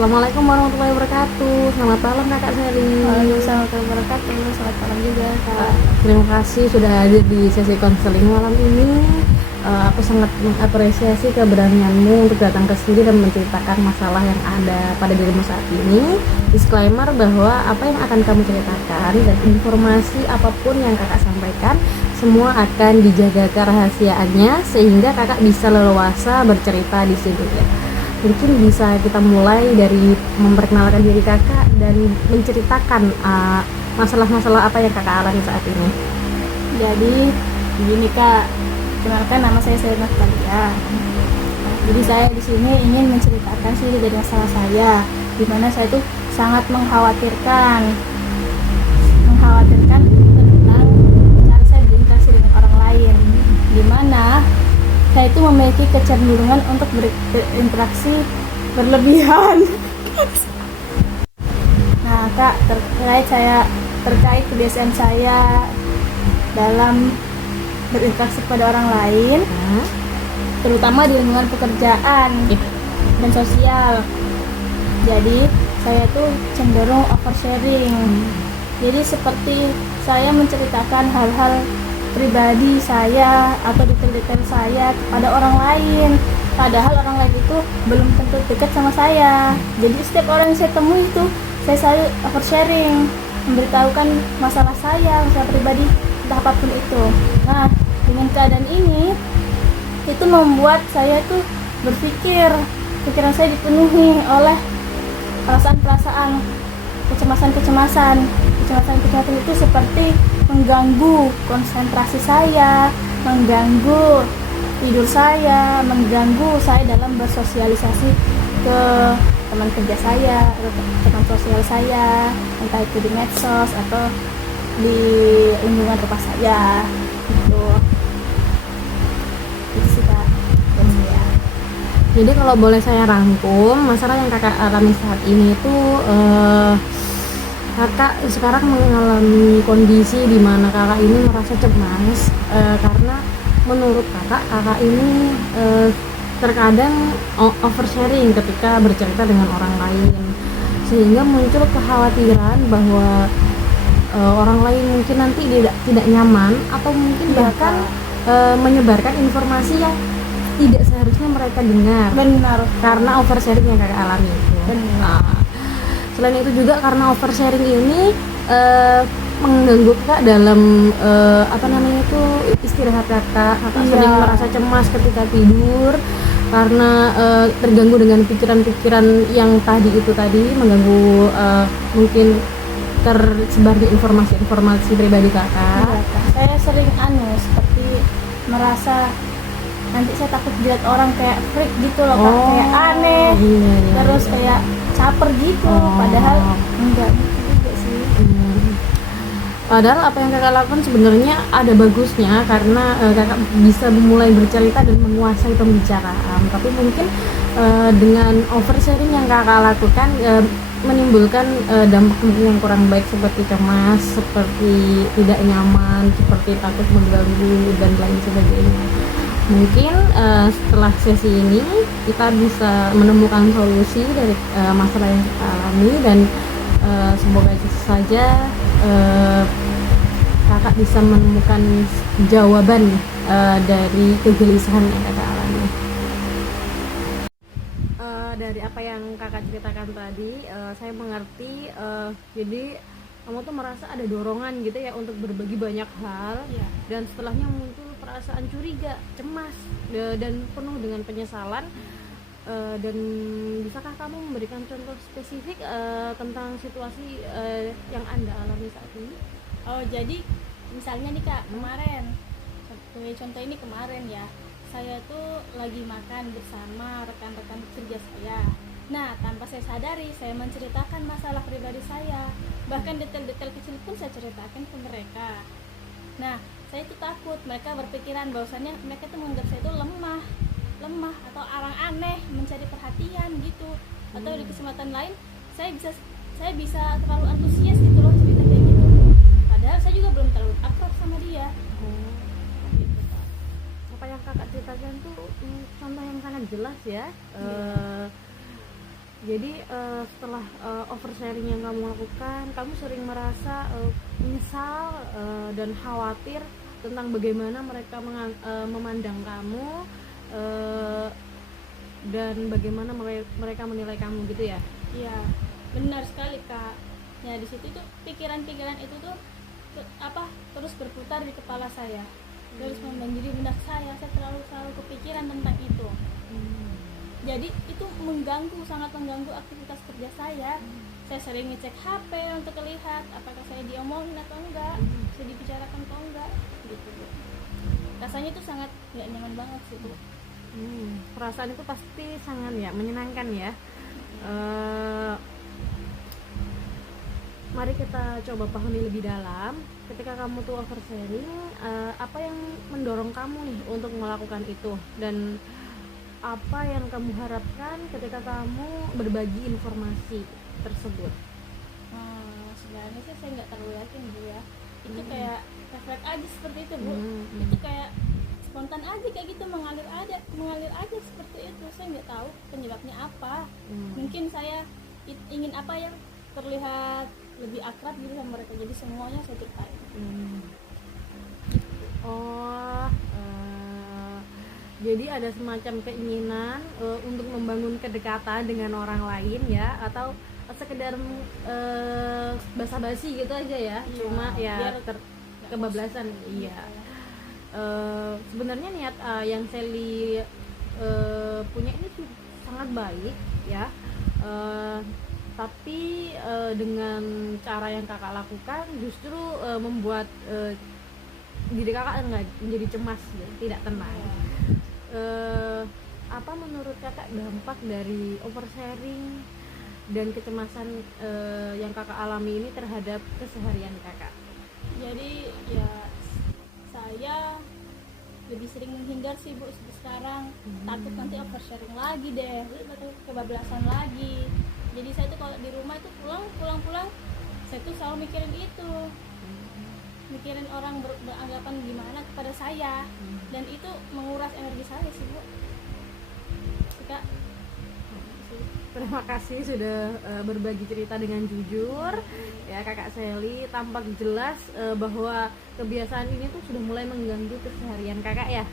Assalamualaikum warahmatullahi wabarakatuh. Selamat malam Kakak Sally. Waalaikumsalam warahmatullahi wabarakatuh. Selamat malam juga Kak. Terima kasih sudah hadir di sesi konseling malam ini. Aku sangat mengapresiasi keberanianmu untuk datang ke sini dan menceritakan masalah yang ada pada dirimu saat ini. Disclaimer bahwa apa yang akan kamu ceritakan dan informasi apapun yang kakak sampaikan semua akan dijaga kerahasiaannya sehingga kakak bisa leluasa bercerita di sini. Mungkin bisa kita mulai dari memperkenalkan diri kakak dan menceritakan masalah-masalah apa yang kakak alami saat ini. Jadi begini Kak, kenalkan nama saya Selena Talia. Jadi saya di sini ingin menceritakan sih dari masalah saya, di mana saya itu sangat mengkhawatirkan tentang cara saya berinteraksi dengan orang lain, di mana saya itu memiliki kecenderungan untuk berinteraksi berlebihan. Nah Kak, terkait kebiasaan saya dalam berinteraksi pada orang lain, terutama di lingkungan pekerjaan dan sosial. Jadi saya tuh cenderung oversharing. Jadi seperti saya menceritakan hal-hal pribadi saya atau detail-detail saya kepada orang lain, padahal orang lain itu belum tentu dekat sama saya. Jadi setiap orang yang saya temui itu saya selalu oversharing, memberitahukan masalah saya, masalah pribadi, entah apapun itu. Nah, dengan keadaan ini itu membuat saya tuh pikiran saya dipenuhi oleh perasaan-perasaan kecemasan itu seperti mengganggu konsentrasi saya, mengganggu tidur saya, mengganggu saya dalam bersosialisasi ke teman kerja saya, teman sosial saya, entah itu di medsos atau di lingkungan rumah saya gitu. Itu sih Kak dari saya. Jadi kalau boleh saya rangkum, masalah yang kakak alami saat ini itu kakak sekarang mengalami kondisi di mana kakak ini merasa cemas karena menurut kakak ini terkadang oversharing ketika bercerita dengan orang lain, sehingga muncul kekhawatiran bahwa orang lain mungkin nanti tidak nyaman atau mungkin bahkan menyebarkan informasi yang tidak seharusnya mereka dengar. Benar. Karena oversharing yang kakak alami itu. Benar. Selain itu juga karena oversharing ini mengganggu kakak dalam istirahat kakak. Kakak sering merasa cemas ketika tidur karena terganggu dengan pikiran-pikiran yang tadi mengganggu mungkin tersebarnya informasi pribadi kakak. Iya, Kak. Saya sering seperti merasa nanti saya takut dilihat orang kayak freak gitu loh Kak, kayak aneh, terus kayak caper gitu, padahal enggak gitu juga sih. Padahal apa yang kakak lakukan sebenarnya ada bagusnya karena kakak bisa mulai bercerita dan menguasai pembicaraan, tapi mungkin dengan oversharing yang kakak lakukan menimbulkan dampak yang kurang baik seperti cemas, seperti tidak nyaman, seperti takut mengganggu dan lain sebagainya. Mungkin setelah sesi ini kita bisa menemukan solusi dari masalah yang kita alami dan semoga saja kakak bisa menemukan jawaban dari kegelisahan yang kakak alami. Dari apa yang kakak ceritakan tadi, saya mengerti. Jadi kamu tuh merasa ada dorongan gitu ya untuk berbagi banyak hal, dan setelahnya muncul perasaan curiga, cemas, dan penuh dengan penyesalan. Dan bisakah kamu memberikan contoh spesifik tentang situasi yang anda alami saat ini? Oh, jadi misalnya nih Kak, kemarin contoh ini kemarin ya, saya tuh lagi makan bersama rekan-rekan kerja saya. Nah, tanpa saya sadari, saya menceritakan masalah pribadi saya, bahkan detail-detail kecil pun saya ceritakan ke mereka. Nah, saya itu takut mereka berpikiran bahwasannya mereka tuh menganggap saya itu lemah atau orang aneh, mencari perhatian gitu. Atau di kesempatan lain saya bisa terlalu antusias gitu loh cerita kayak gitu. Padahal saya juga belum terlalu akrab sama dia. Gitu, Kak. Apa yang kakak ceritakan tuh contoh yang sangat jelas ya. Jadi setelah oversharing yang kamu lakukan, kamu sering merasa menyesal dan khawatir tentang bagaimana mereka memandang kamu eh, dan bagaimana mereka menilai kamu gitu ya? Iya, benar sekali Kak. Ya di situ tuh pikiran-pikiran itu tuh terus berputar di kepala saya, terus menjadi benak saya selalu kepikiran tentang itu. Jadi itu sangat mengganggu aktivitas kerja saya. Saya sering ngecek HP untuk lihat apakah saya diomongin atau enggak, bisa dibicarakan atau enggak, gitu Bu. Rasanya itu sangat nggak nyaman banget sih Bu. Perasaan itu pasti sangat ya menyenangkan ya. Mari kita coba pahami lebih dalam. Ketika kamu tuh oversharing, apa yang mendorong kamu nih untuk melakukan itu, dan apa yang kamu harapkan ketika kamu berbagi informasi tersebut? Sebenarnya sih saya nggak terlalu yakin Bu ya. Itu kayak refleks aja seperti itu Bu. Itu kayak spontan aja kayak gitu, mengalir aja seperti itu. Saya nggak tahu penyebabnya apa. Mungkin saya ingin apa yang terlihat lebih akrab gitu sama mereka, jadi semuanya saya ceritain. Jadi ada semacam keinginan untuk membangun kedekatan dengan orang lain ya, atau sekedar basa-basi gitu aja ya, cuma ya kebablasan. Iya. Sebenarnya niat yang Sally punya ini sangat baik ya, tapi dengan cara yang kakak lakukan justru membuat diri kakak menjadi cemas ya, tidak tenang. Apa menurut kakak dampak dari oversharing dan kecemasan yang kakak alami ini terhadap keseharian kakak? Jadi ya saya lebih sering menghindar sih Bu sekarang. Takut nanti oversharing lagi deh, kebablasan lagi. Jadi saya tuh kalau di rumah itu pulang saya tuh selalu mikirin itu, mikirin orang beranggapan gimana kepada saya, dan itu menguras energi saya sih Bu. Kak, terima kasih sudah berbagi cerita dengan jujur ya kakak Sally. Tampak jelas bahwa kebiasaan ini tuh sudah mulai mengganggu keseharian kakak ya,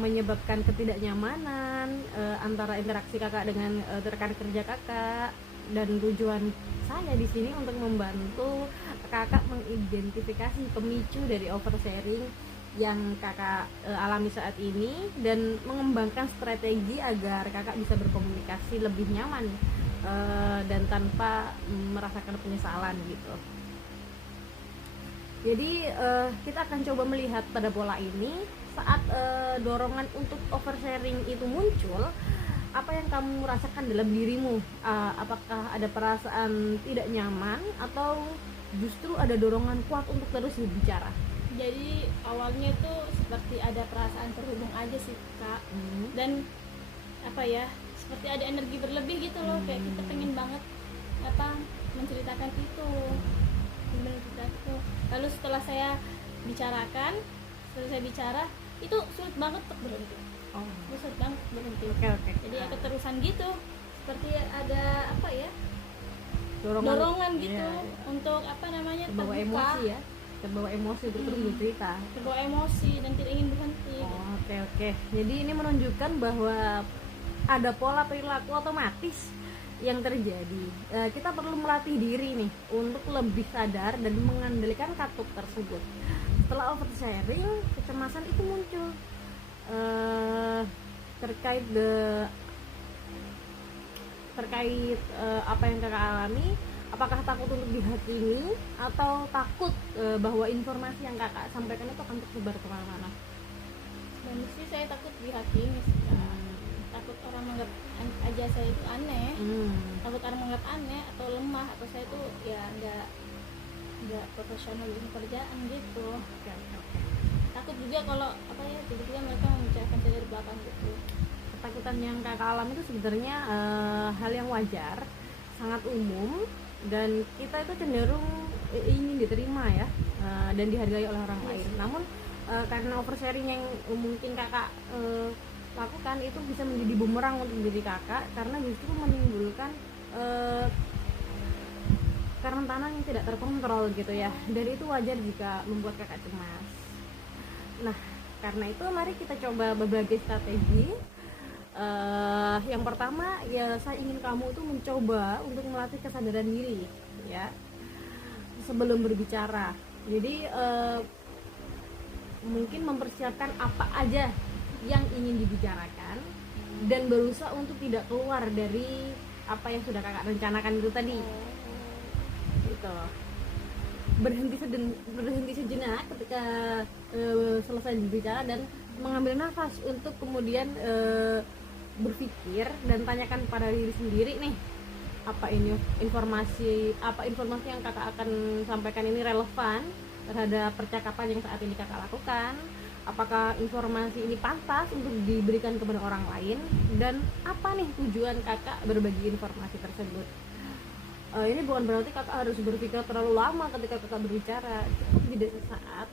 menyebabkan ketidaknyamanan antara interaksi kakak dengan rekan kerja kakak. Dan tujuan saya di sini untuk membantu kakak mengidentifikasi pemicu dari oversharing yang kakak alami saat ini, dan mengembangkan strategi agar kakak bisa berkomunikasi lebih nyaman dan tanpa merasakan penyesalan gitu. Jadi kita akan coba melihat pada pola ini saat dorongan untuk oversharing itu muncul. Apa yang kamu rasakan dalam dirimu? Apakah ada perasaan tidak nyaman atau justru ada dorongan kuat untuk terus berbicara? Jadi awalnya tuh seperti ada perasaan terhubung aja sih Kak, dan apa ya, seperti ada energi berlebih gitu loh, kayak kita pengen banget menceritakan itu. Lalu setelah saya bicara, itu sulit banget untuk berhenti. Sulit banget berhenti. Okay. Jadi ya keterusan gitu, seperti ada dorongan gitu, untuk terbawa emosi ya, terbawa emosi untuk terus bercerita, terbawa emosi dan tidak ingin berhenti. Oke. Jadi ini menunjukkan bahwa ada pola perilaku otomatis yang terjadi. Kita perlu melatih diri nih untuk lebih sadar dan mengendalikan katuk tersebut. Setelah oversharing, kecemasan itu muncul terkait apa yang kakak alami. Apakah takut untuk dihakimi atau takut bahwa informasi yang kakak sampaikan itu akan tersebar kemana-mana? Dan sih saya takut dihakimi sih, takut orang menganggap aja saya itu aneh, takut orang menganggap aneh atau lemah, atau saya itu ya nggak profesional di pekerjaan gitu. Takut juga kalau tiba-tiba mereka membicarakan saya dari belakang gitu. Ketakutan yang kakak alami itu sebenarnya hal yang wajar, sangat umum, dan kita itu cenderung ingin diterima ya, dan dihargai oleh orang lain. Namun karena oversharing yang mungkin kakak lakukan itu bisa menjadi bumerang untuk diri kakak, karena justru menimbulkan kerentanan yang tidak terkontrol gitu ya. Dan itu wajar jika membuat kakak cemas. Nah, karena itu mari kita coba berbagai strategi. Yang pertama ya, saya ingin kamu itu mencoba untuk melatih kesadaran diri ya sebelum berbicara. Jadi mungkin mempersiapkan apa aja yang ingin dibicarakan dan berusaha untuk tidak keluar dari apa yang sudah kakak rencanakan itu tadi. Gitu. Berhenti sejenak ketika selesai berbicara dan mengambil nafas untuk kemudian berpikir dan tanyakan pada diri sendiri nih, apa informasi yang kakak akan sampaikan ini relevan terhadap percakapan yang saat ini kakak lakukan, apakah informasi ini pantas untuk diberikan kepada orang lain, dan apa nih tujuan kakak berbagi informasi tersebut. Ini bukan berarti kakak harus berpikir terlalu lama ketika kakak berbicara, cukup jeda sesaat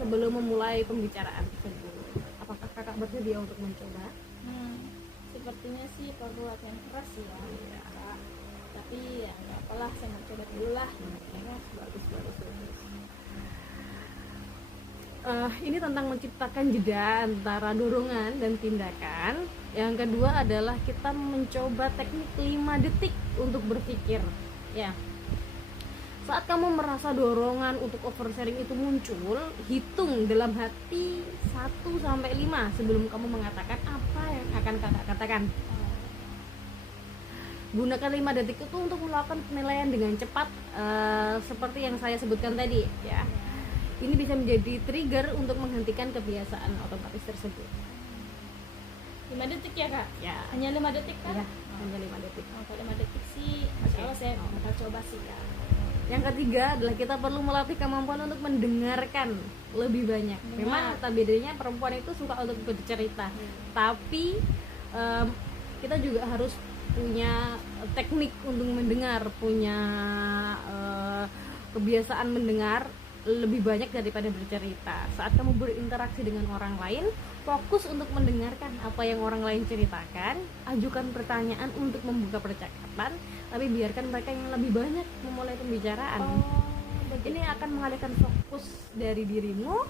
sebelum memulai pembicaraan tersebut. Apakah kakak bersedia untuk mencoba? Sepertinya sih perlu latihan keras sih ya, Kak. Tapi ya nggak apalah, saya mau coba dulu lah. Bagus. Ini tentang menciptakan jeda antara dorongan dan tindakan. Yang kedua adalah kita mencoba teknik 5 detik untuk berpikir ya. Saat kamu merasa dorongan untuk oversharing itu muncul, hitung dalam hati 1-5 sebelum kamu mengatakan apa yang akan kakak katakan. Gunakan 5 detik itu untuk melakukan penilaian dengan cepat, seperti yang saya sebutkan tadi ya. Ini bisa menjadi trigger untuk menghentikan kebiasaan otomatis tersebut. 5 detik ya, Kak? Ya. Hanya 5 detik kan? Ya, hanya 5 detik. Kalau 5 detik sih, insya Allah saya bakal coba sih, Kak. Yang ketiga adalah kita perlu melatih kemampuan untuk mendengarkan lebih banyak. Memang bedanya perempuan itu suka untuk bercerita, tapi kita juga harus punya teknik untuk mendengar, punya kebiasaan mendengar lebih banyak daripada bercerita. Saat kamu berinteraksi dengan orang lain, fokus untuk mendengarkan apa yang orang lain ceritakan, ajukan pertanyaan untuk membuka percakapan, tapi biarkan mereka yang lebih banyak memulai pembicaraan. Ini akan mengalihkan fokus dari dirimu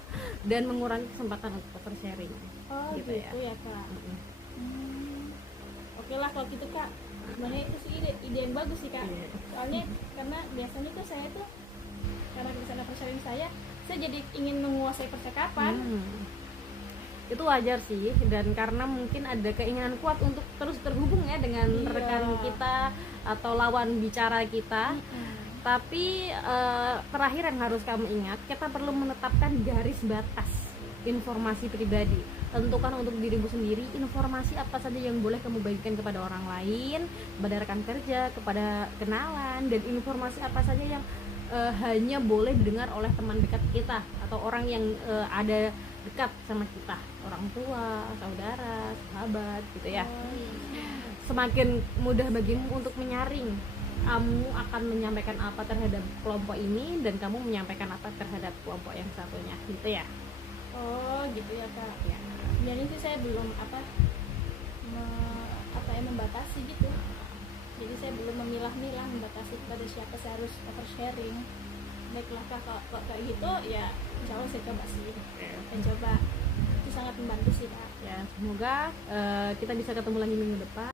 dan mengurangi kesempatan untuk oversharing. Gitu ya, Kak. Oke lah kalau gitu, Kak. Sebenarnya itu sih ide yang bagus sih, Kak. Soalnya karena biasanya tuh saya tuh, karena kebiasaan oversharing saya jadi ingin menguasai percakapan. Itu wajar sih, dan karena mungkin ada keinginan kuat untuk terus terhubung ya dengan rekan kita atau lawan bicara kita. Tapi terakhir yang harus kamu ingat, kita perlu menetapkan garis batas informasi pribadi. Tentukan untuk dirimu sendiri informasi apa saja yang boleh kamu bagikan kepada orang lain, kepada rekan kerja, kepada kenalan, dan informasi apa saja yang hanya boleh didengar oleh teman dekat kita atau orang yang ada dekat sama kita, orang tua, saudara, sahabat gitu ya. Semakin mudah bagimu untuk menyaring kamu akan menyampaikan apa terhadap kelompok ini dan kamu menyampaikan apa terhadap kelompok yang satunya gitu ya. Gitu ya, Kak. Ya. Sebenarnya sih saya belum membatasi gitu. Jadi saya belum memilah-milah membatasi pada siapa saya harus oversharing. Baiklah, Kak, kalau kayak gitu ya insya Allah saya coba sih. Dan coba itu sangat membantu sih, Kak. Ya, semoga kita bisa ketemu lagi minggu depan.